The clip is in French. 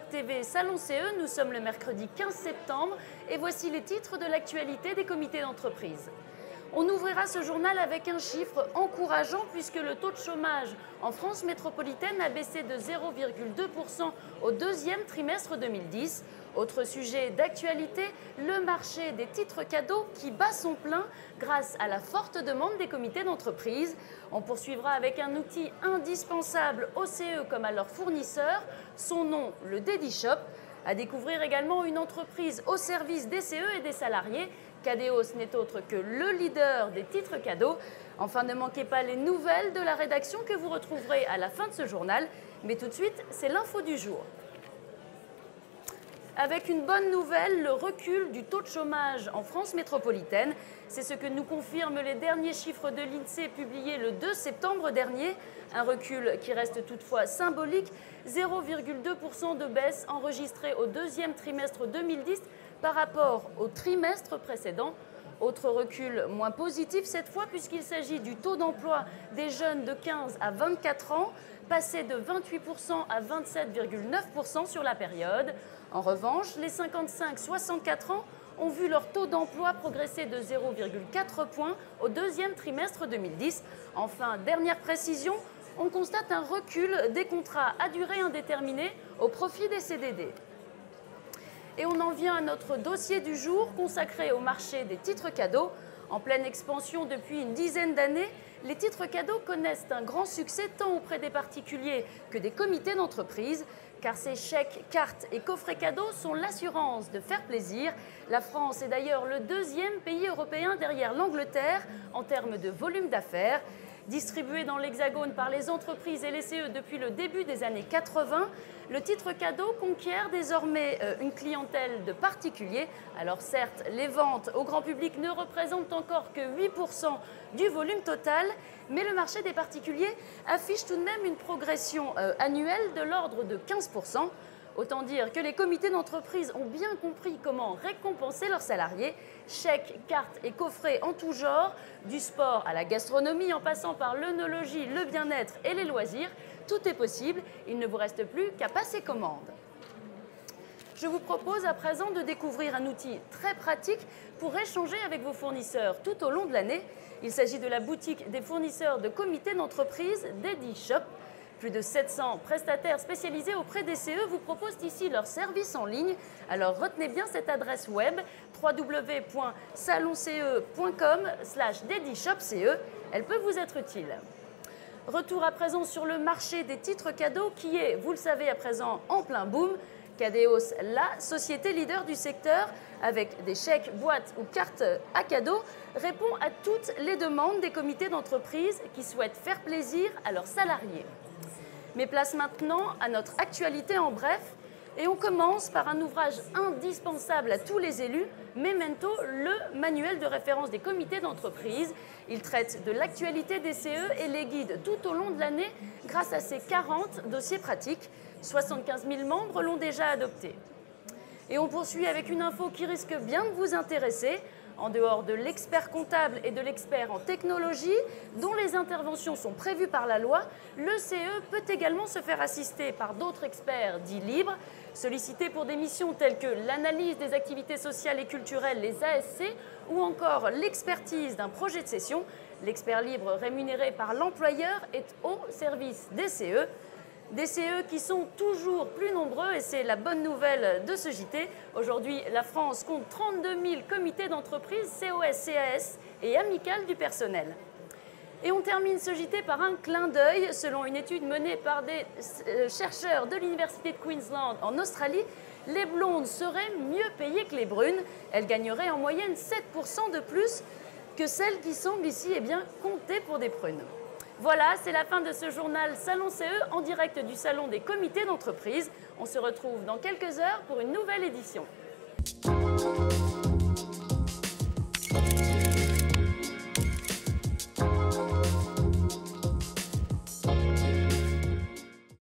Web TV Salon CE, nous sommes le mercredi 15 septembre et voici les titres de l'actualité des comités d'entreprise. On ouvrira ce journal avec un chiffre encourageant puisque le taux de chômage en France métropolitaine a baissé de 0,2% au deuxième trimestre 2010. Autre sujet d'actualité, le marché des titres cadeaux qui bat son plein grâce à la forte demande des comités d'entreprise. On poursuivra avec un outil indispensable au CE comme à leurs fournisseurs, son nom le DediShop. À découvrir également une entreprise au service des CE et des salariés. Cadeos n'est autre que le leader des titres cadeaux. Enfin, ne manquez pas les nouvelles de la rédaction que vous retrouverez à la fin de ce journal. Mais tout de suite, c'est l'info du jour. Avec une bonne nouvelle, le recul du taux de chômage en France métropolitaine. C'est ce que nous confirment les derniers chiffres de l'INSEE publiés le 2 septembre dernier. Un recul qui reste toutefois symbolique, 0,2% de baisse enregistrée au deuxième trimestre 2010 par rapport au trimestre précédent. Autre recul moins positif cette fois puisqu'il s'agit du taux d'emploi des jeunes de 15 à 24 ans, passé de 28% à 27,9% sur la période. En revanche, les 55-64 ans ont vu leur taux d'emploi progresser de 0,4 points au deuxième trimestre 2010. Enfin, dernière précision, on constate un recul des contrats à durée indéterminée au profit des CDD. Et on en vient à notre dossier du jour consacré au marché des titres cadeaux. En pleine expansion depuis une dizaine d'années, les titres cadeaux connaissent un grand succès tant auprès des particuliers que des comités d'entreprise. Car ces chèques, cartes et coffrets cadeaux sont l'assurance de faire plaisir. La France est d'ailleurs le deuxième pays européen derrière l'Angleterre en termes de volume d'affaires. Distribué dans l'Hexagone par les entreprises et les CE depuis le début des années 80, le titre cadeau conquiert désormais une clientèle de particuliers. Alors certes, les ventes au grand public ne représentent encore que 8% du volume total, mais le marché des particuliers affiche tout de même une progression annuelle de l'ordre de 15%. Autant dire que les comités d'entreprise ont bien compris comment récompenser leurs salariés. Chèques, cartes et coffrets en tout genre, du sport à la gastronomie en passant par l'œnologie, le bien-être et les loisirs, tout est possible. Il ne vous reste plus qu'à passer commande. Je vous propose à présent de découvrir un outil très pratique pour échanger avec vos fournisseurs tout au long de l'année. Il s'agit de la boutique des fournisseurs de comités d'entreprise DediShop. Plus de 700 prestataires spécialisés auprès des CE vous proposent ici leur service en ligne. Alors retenez bien cette adresse web www.salonce.com/DediShopCE. Elle peut vous être utile. Retour à présent sur le marché des titres cadeaux qui est, vous le savez à présent, en plein boom. Cadeos, la société leader du secteur, avec des chèques, boîtes ou cartes à cadeaux, répond à toutes les demandes des comités d'entreprise qui souhaitent faire plaisir à leurs salariés. Mais place maintenant à notre actualité en bref. Et on commence par un ouvrage indispensable à tous les élus, Memento, le manuel de référence des comités d'entreprise. Il traite de l'actualité des CE et les guide tout au long de l'année grâce à ses 40 dossiers pratiques. 75 000 membres l'ont déjà adopté. Et on poursuit avec une info qui risque bien de vous intéresser. En dehors de l'expert comptable et de l'expert en technologie, dont les interventions sont prévues par la loi, le CE peut également se faire assister par d'autres experts dits libres, sollicités pour des missions telles que l'analyse des activités sociales et culturelles, les ASC, ou encore l'expertise d'un projet de cession. L'expert libre rémunéré par l'employeur est au service des CE. Des CE qui sont toujours plus nombreux et c'est la bonne nouvelle de ce JT. Aujourd'hui, la France compte 32 000 comités d'entreprise, COS, CAS et amicales du personnel. Et on termine ce JT par un clin d'œil. Selon une étude menée par des chercheurs de l'Université de Queensland en Australie, les blondes seraient mieux payées que les brunes. Elles gagneraient en moyenne 7% de plus que celles qui semblent ici compter pour des prunes. Voilà, c'est la fin de ce journal Salon CE en direct du salon des comités d'entreprise. On se retrouve dans quelques heures pour une nouvelle édition.